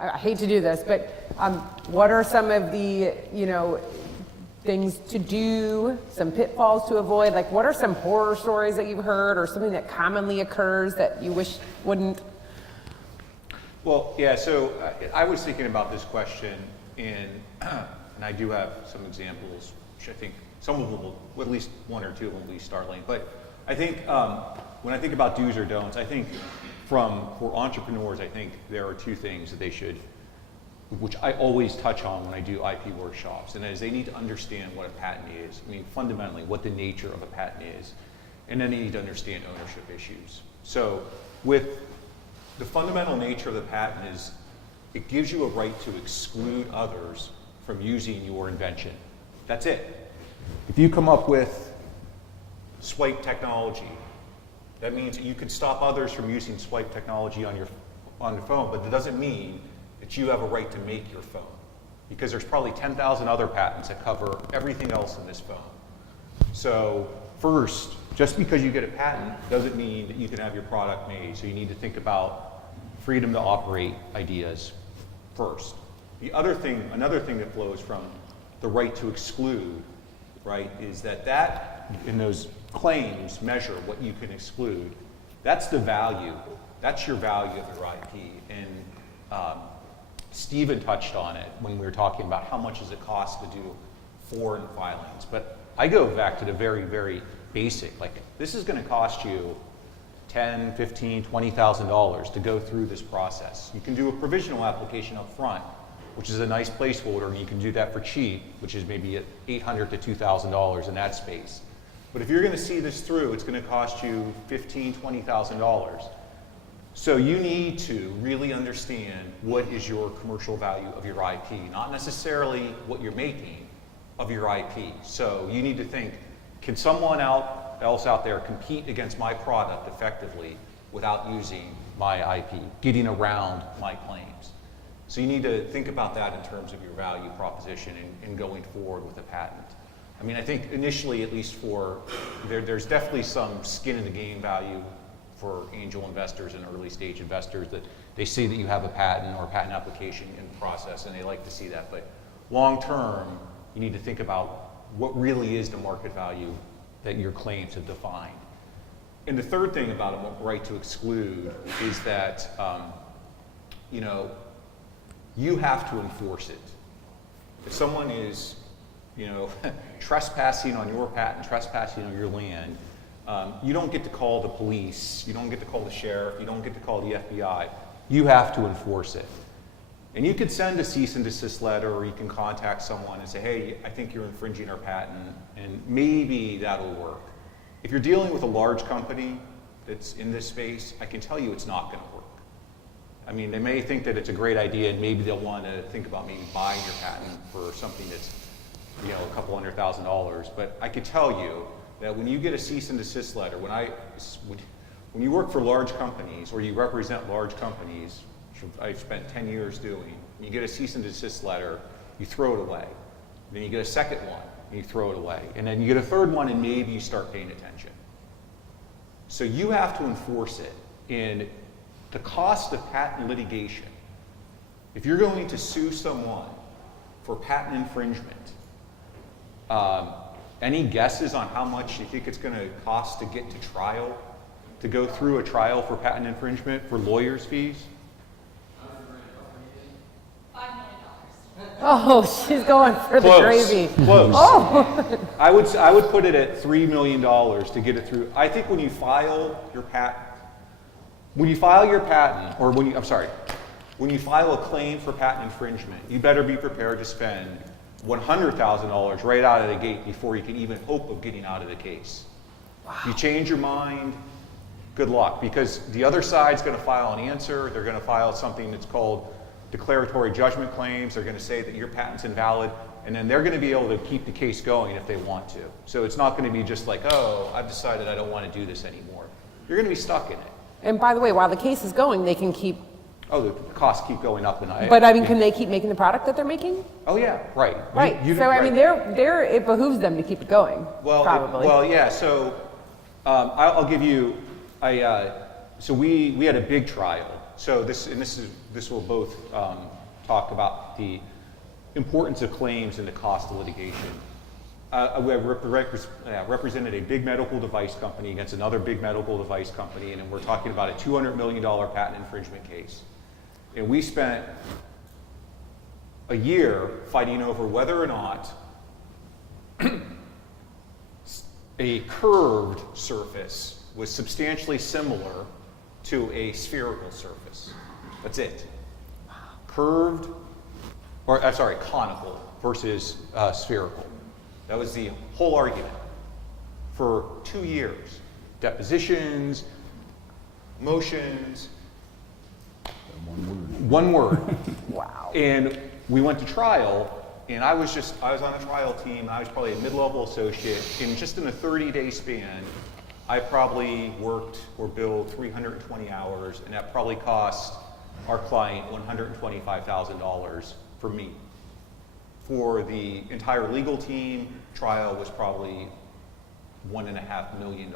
I hate to do this, but what are some of the, things to do, some pitfalls to avoid? Like, what are some horror stories that you've heard, or something that commonly occurs that you wish wouldn't? Well, yeah, so I was thinking about this question and I do have some examples, which I think some of them will, at least one or two of them will be startling. But I think when I think about do's or don'ts, I think for entrepreneurs, I think there are two things that they should, which I always touch on when I do IP workshops, and that is they need to understand what a patent is. I mean, fundamentally, what the nature of a patent is, and then they need to understand ownership issues. So with the fundamental nature of the patent is it gives you a right to exclude others from using your invention. That's it. If you come up with swipe technology, that means that you could stop others from using swipe technology on the phone, but that doesn't mean that you have a right to make your phone, because there's probably 10,000 other patents that cover everything else in this phone. So first, just because you get a patent doesn't mean that you can have your product made. So you need to think about freedom to operate ideas first. Another thing that flows from the right to exclude, right, is that in those claims measure what you can exclude. That's the value. That's your value of your IP. And Stephen touched on it when we were talking about how much does it cost to do foreign filings. But I go back to the very, very basic. Like, this is going to cost you $10,000, $15,000, $20,000 to go through this process. You can do a provisional application up front, which is a nice placeholder, and you can do that for cheap, which is maybe at $800 to $2,000 in that space. But if you're going to see this through, it's going to cost you $15,000, $20,000. So you need to really understand what is your commercial value of your IP, not necessarily what you're making of your IP. So you need to think, can someone else out there compete against my product effectively without using my IP, getting around my claims? So you need to think about that in terms of your value proposition and going forward with a patent. I mean, I think initially, at least there's definitely some skin in the game value for angel investors and early stage investors, that they see that you have a patent or a patent application in the process and they like to see that. But long term, you need to think about what really is the market value that your claims have defined. And the third thing about a right to exclude is that you have to enforce it. If someone is trespassing on your patent, trespassing on your land, you don't get to call the police, you don't get to call the sheriff, you don't get to call the FBI. You have to enforce it. And you could send a cease and desist letter, or you can contact someone and say, hey, I think you're infringing our patent, and maybe that'll work. If you're dealing with a large company that's in this space, I can tell you it's not going to work. I mean, they may think that it's a great idea, and maybe they'll want to think about maybe buying your patent for something that's a couple $100,000. But I could tell you that when you get a cease and desist letter, when you work for large companies or you represent large companies, which I've spent 10 years doing, when you get a cease and desist letter, you throw it away. Then you get a second one, and you throw it away. And then you get a third one, and maybe you start paying attention. So you have to enforce it. And the cost of patent litigation, if you're going to sue someone for patent infringement, any guesses on how much you think it's going to cost to get to trial, to go through a trial for patent infringement for lawyers' fees? $5 million. Oh, she's going for the gravy. Close. Oh. I would put it at $3 million to get it through. I think when you file your patent, when you file a claim for patent infringement, you better be prepared to spend $100,000 right out of the gate before you can even hope of getting out of the case. Wow. If you change your mind, good luck, because the other side's going to file an answer. They're going to file something that's called declaratory judgment claims. They're going to say that your patent's invalid, and then they're going to be able to keep the case going if they want to. So it's not going to be just like, oh, I've decided I don't want to do this anymore. You're going to be stuck in it. And by the way, while the case is going, they can keep. Oh, the costs keep going up, But I mean, can they keep making the product that they're making? Oh yeah, right. Right. I mean, it behooves them to keep it going. Well, probably. Yeah. So I'll give you. So we had a big trial. So this will both talk about the importance of claims and the cost of litigation. We have represented a big medical device company against another big medical device company, and we're talking about a $200 million patent infringement case. And we spent a year fighting over whether or not a curved surface was substantially similar to a spherical surface. That's it. Curved, or conical versus spherical. That was the whole argument for 2 years. Depositions, motions. One word. Wow. And we went to trial, and I was on a trial team. I was probably a mid-level associate. And just in a 30-day span, I probably worked or billed 320 hours, and that probably cost our client $125,000 for me. For the entire legal team, trial was probably $1.5 million.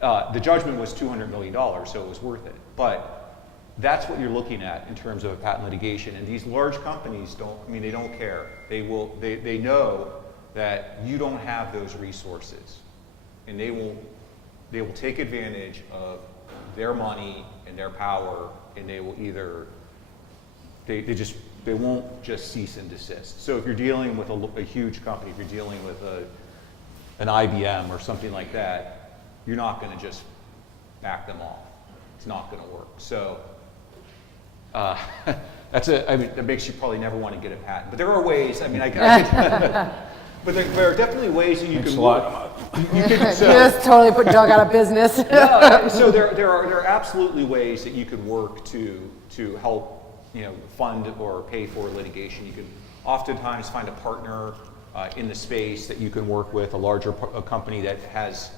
The judgment was $200 million, so it was worth it. But that's what you're looking at in terms of patent litigation. And these large companies they don't care. They know that you don't have those resources. And they will take advantage of their money and their power, and they will either, they won't just cease and desist. So if you're dealing with a huge company, if you're dealing with an IBM or something like that, you're not going to just back them off. It's not going to work. So that makes you probably never want to get a patent. But there are ways. But there are definitely ways that you can work. You just totally put Doug out of business. So there are absolutely ways that you could work to help fund or pay for litigation. You can oftentimes find a partner in the space that you can work with, a company that has,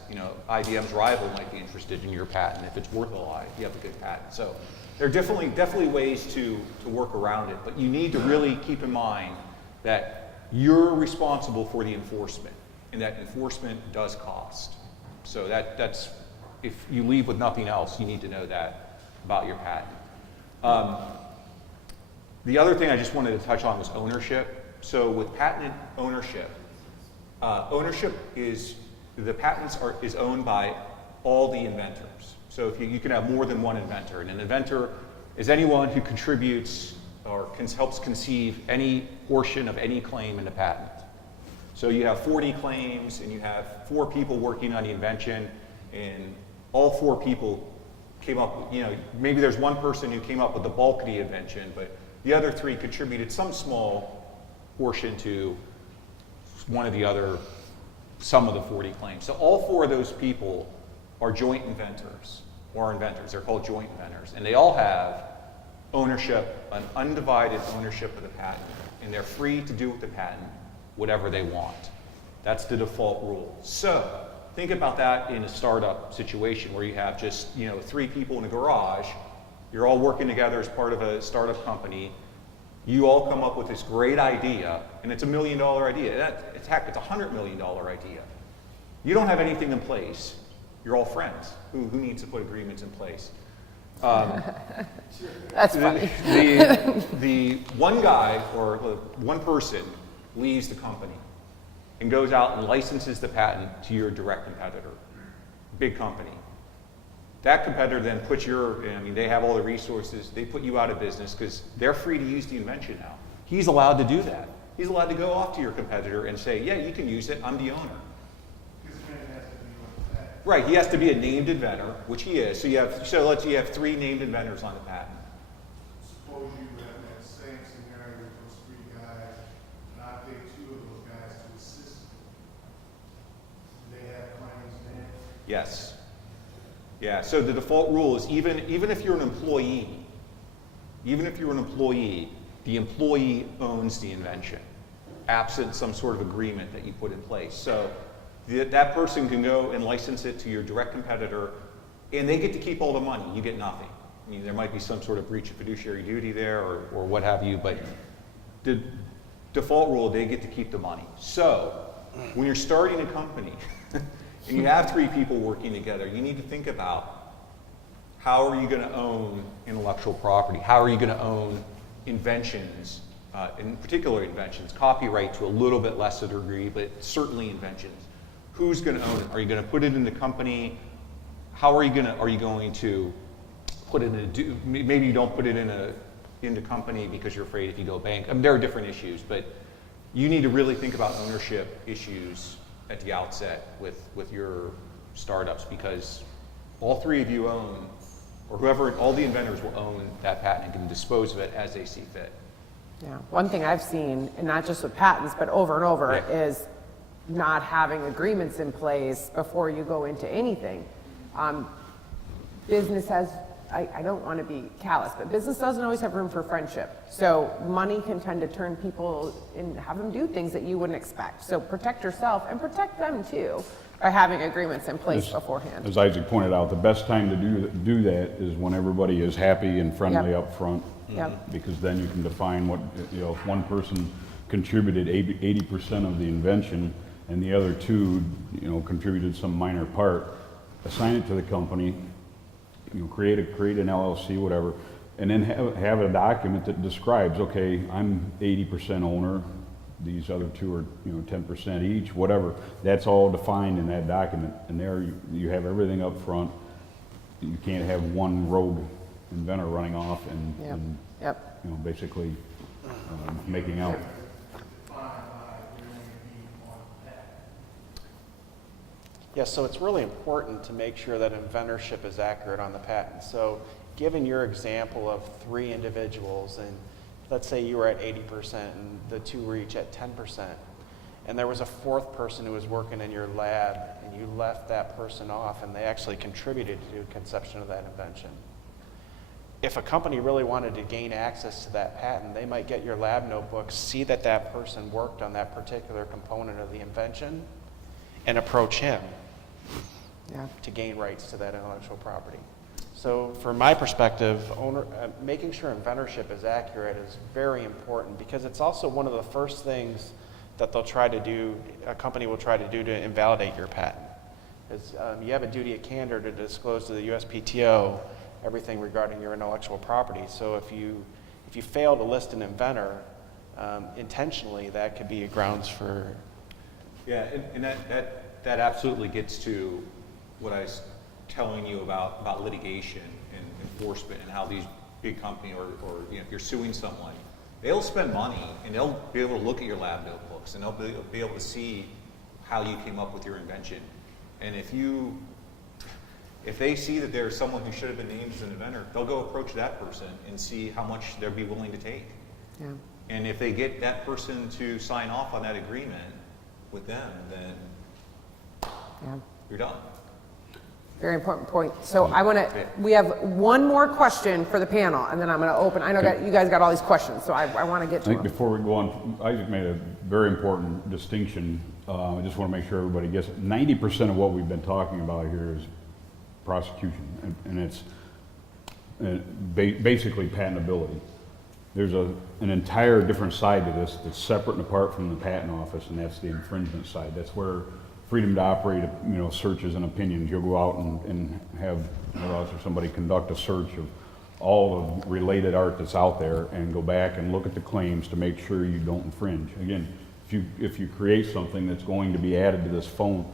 IBM's rival might be interested in your patent if it's worth a lot, if you have a good patent. So there are definitely ways to work around it, but you need to really keep in mind that you're responsible for the enforcement, and that enforcement does cost. So that's, if you leave with nothing else, you need to know that about your patent. The other thing I just wanted to touch on was ownership. So with patent ownership, the patents is owned by all the inventors. So if you can have more than one inventor, and an inventor is anyone who contributes or helps conceive any portion of any claim in the patent. So you have 40 claims, and you have 4 people working on the invention, and all 4 people came up, maybe there's one person who came up with the bulk of the invention, but the other 3 contributed some small portion to some of the 40 claims. So all 4 of those people are joint inventors, or inventors. They're called joint inventors, and they all have ownership, an undivided ownership of the patent, and they're free to do with the patent whatever they want. That's the default rule. So think about that in a startup situation where you have just 3 people in a garage. You're all working together as part of a startup company. You all come up with this great idea, and it's $1 million idea. It's a $100 million idea. You don't have anything in place. You're all friends. Who needs to put agreements in place? That's funny. The one guy or one person leaves the company and goes out and licenses the patent to your direct competitor, big company. That competitor then puts they have all the resources, they put you out of business because they're free to use the invention now. He's allowed to do that. He's allowed to go off to your competitor and say, yeah, you can use it, I'm the owner. Right, he has to be a named inventor, which he is. So you have 3 named inventors on the patent. Suppose you have that same scenario with those 3 guys, and I pay 2 of those guys to assist them. Do they have claims then? Yes. Yeah, so the default rule is even if you're an employee, the employee owns the invention, absent some sort of agreement that you put in place. So that person can go and license it to your direct competitor, and they get to keep all the money. You get nothing. There might be some sort of breach of fiduciary duty there or what have you, but the default rule, they get to keep the money. So when you're starting a company and you have 3 people working together, you need to think about how are you going to own intellectual property? How are you going to own inventions, in particular inventions, copyright to a little bit less of a degree, but certainly inventions. Who's going to own it? Are you going to put it in the company? How are you going to put it in maybe you don't put it in the company because you're afraid if you go bank. I mean, there are different issues, but you need to really think about ownership issues at the outset with your startups, because all three of you own, or whoever, all the inventors will own that patent and can dispose of it as they see fit. Yeah, one thing I've seen, and not just with patents, but over and over, Yeah. is not having agreements in place before you go into anything. Business has, I don't want to be callous, but business doesn't always have room for friendship. So money can tend to turn people and have them do things that you wouldn't expect. So protect yourself and protect them too by having agreements in place beforehand. As Isaac pointed out, the best time to do that is when everybody is happy and friendly Yep. up front. Yep. Because then you can define what, if one person contributed 80% of the invention and the other two, contributed some minor part, assign it to the company, create an LLC, whatever, and then have a document that describes, okay, I'm 80% owner, these other two are 10% each, whatever. That's all defined in that document, and there you have everything up front. You can't have one rogue inventor running off and Yep. basically making out. Yeah, so it's really important to make sure that inventorship is accurate on the patent. So given your example of 3 individuals, and let's say you were at 80% and the 2 were each at 10%, and there was a 4th person who was working in your lab, and you left that person off and they actually contributed to the conception of that invention. If a company really wanted to gain access to that patent, they might get your lab notebooks, see that that person worked on that particular component of the invention, and approach him to gain rights to that intellectual property. So from my perspective, making sure inventorship is accurate is very important, because it's also one of the first things that they'll try to do, a company will try to do to invalidate your patent. Because you have a duty of candor to disclose to the USPTO everything regarding your intellectual property. So if you fail to list an inventor intentionally, that could be grounds for. Yeah, and that absolutely gets to what I was telling you about litigation and enforcement, and how these big companies, or if you're suing someone, they'll spend money and they'll be able to look at your lab notebooks and they'll be able to see how you came up with your invention. And if they see that there's someone who should have been named as an inventor, they'll go approach that person and see how much they'll be willing to take. Yeah. And if they get that person to sign off on that agreement with them, then you're done. Very important point. So we have one more question for the panel, and then I'm going to open. I know you guys got all these questions, so I want to get to I think them. before we go on, Isaac made a very important distinction. I just want to make sure everybody gets it. 90% of what we've been talking about here is prosecution, and it's basically patentability. There's an entire different side to this that's separate and apart from the patent office, and that's the infringement side. That's where freedom to operate, searches and opinions. You'll go out and have us or somebody conduct a search of all the related art that's out there and go back and look at the claims to make sure you don't infringe. Again, if you create something that's going to be added to this phone,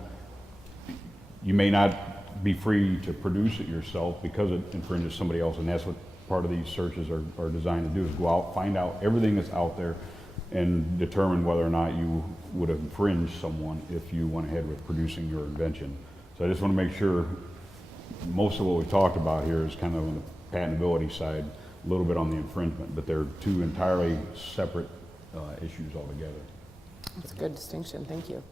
you may not be free to produce it yourself because it infringes somebody else, and that's what part of these searches are designed to do, is go out, find out everything that's out there and determine whether or not you would infringe someone if you went ahead with producing your invention. So I just want to make sure most of what we talked about here is kind of on the patentability side, a little bit on the infringement, but they're 2 entirely separate issues altogether. That's a good distinction. Thank you.